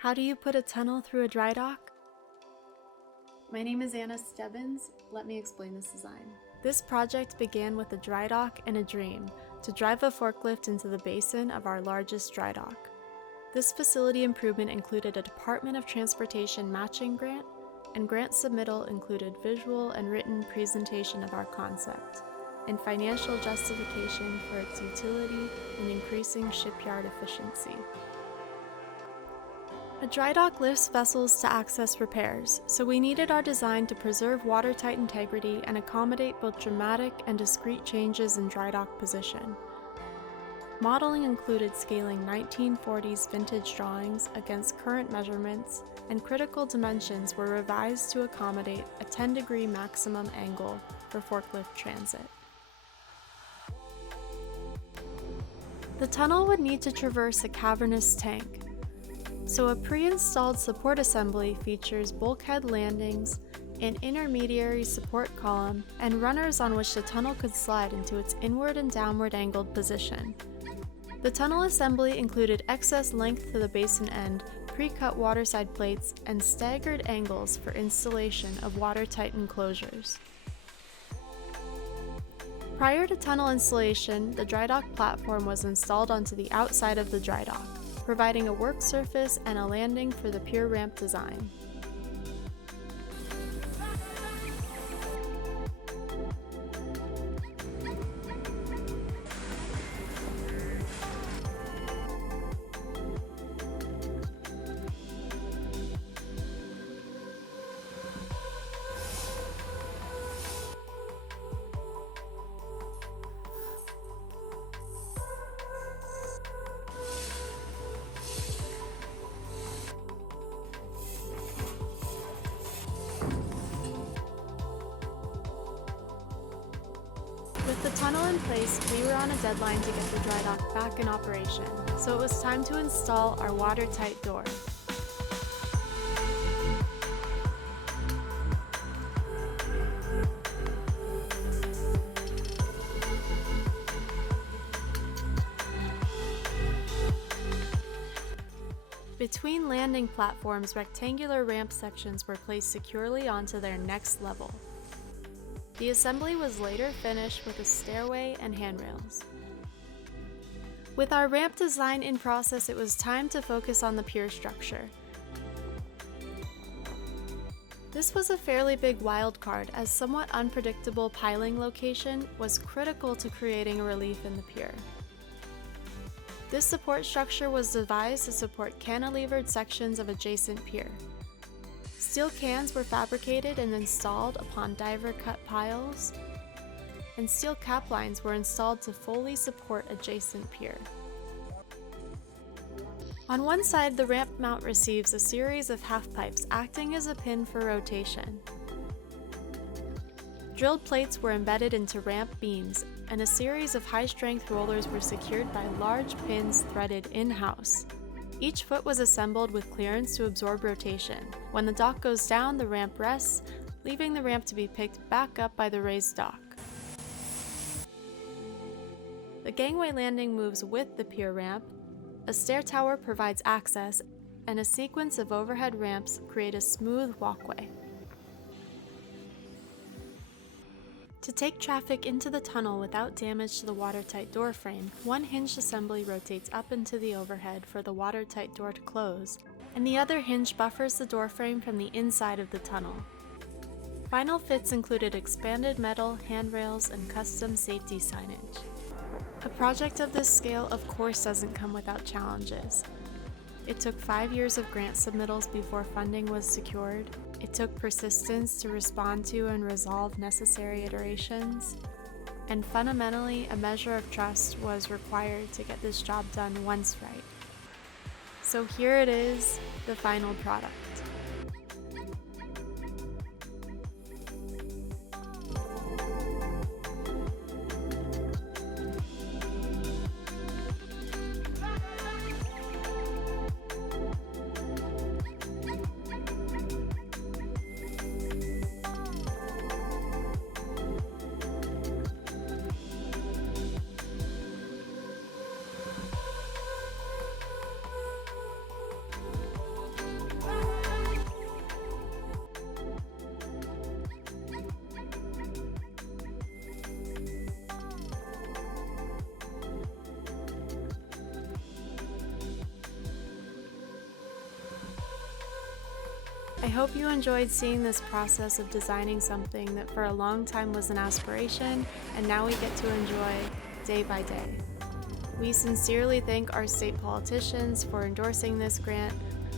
How do you put a tunnel through a dry dock? My name is Anna Stebbins. Let me explain this design. This project began with a dry dock and a dream to drive a forklift into the basin of our largest dry dock. This facility improvement included a Department of Transportation matching grant, and grant submittal included visual and written presentation of our concept, and financial justification for its utility in increasing shipyard efficiency. A dry dock lifts vessels to access repairs, so we needed our design to preserve watertight integrity and accommodate both dramatic and discrete changes in dry dock position. Modeling included scaling 1940s vintage drawings against current measurements, and critical dimensions were revised to accommodate a 10-degree maximum angle for forklift transit. The tunnel would need to traverse a cavernous tank, so a pre-installed support assembly features bulkhead landings, an intermediary support column, and runners on which the tunnel could slide into its inward and downward angled position. The tunnel assembly included excess length to the basin end, pre-cut waterside plates, and staggered angles for installation of watertight enclosures. Prior to tunnel installation, the dry dock platform was installed onto the outside of the dry dock, providing a work surface and a landing for the pier ramp design. With the tunnel in place, we were on a deadline to get the dry dock back in operation, so it was time to install our watertight door. Between landing platforms, rectangular ramp sections were placed securely onto their next level. The assembly was later finished with a stairway and handrails. With our ramp design in process, it was time to focus on the pier structure. This was a fairly big wild card, as somewhat unpredictable piling location was critical to creating a relief in the pier. This support structure was devised to support cantilevered sections of adjacent pier. Steel cans were fabricated and installed upon diver-cut piles, and steel cap lines were installed to fully support adjacent pier. On one side, the ramp mount receives a series of half pipes acting as a pin for rotation. Drilled plates were embedded into ramp beams, and a series of high-strength rollers were secured by large pins threaded in-house. Each foot was assembled with clearance to absorb rotation. When the dock goes down, the ramp rests, leaving the ramp to be picked back up by the raised dock. The gangway landing moves with the pier ramp, a stair tower provides access, and a sequence of overhead ramps create a smooth walkway. To take traffic into the tunnel without damage to the watertight door frame, one hinged assembly rotates up into the overhead for the watertight door to close, and the other hinge buffers the door frame from the inside of the tunnel. Final fits included expanded metal, handrails, and custom safety signage. A project of this scale, of course, doesn't come without challenges. It took 5 years of grant submittals before funding was secured. It took persistence to respond to and resolve necessary iterations. And fundamentally, a measure of trust was required to get this job done once right. So here it is, the final product. I hope you enjoyed seeing this process of designing something that for a long time was an aspiration and now we get to enjoy day by day. We sincerely thank our state politicians for endorsing this grant,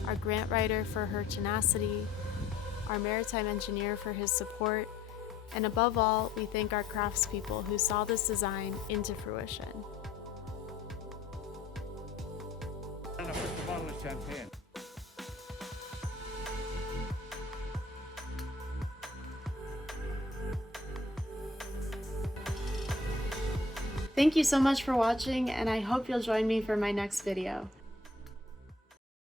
our grant writer for her tenacity, our maritime engineer for his support, and above all, we thank our craftspeople who saw this design into fruition. And a bottle of champagne. Thank you so much for watching, and I hope you'll join me for my next video.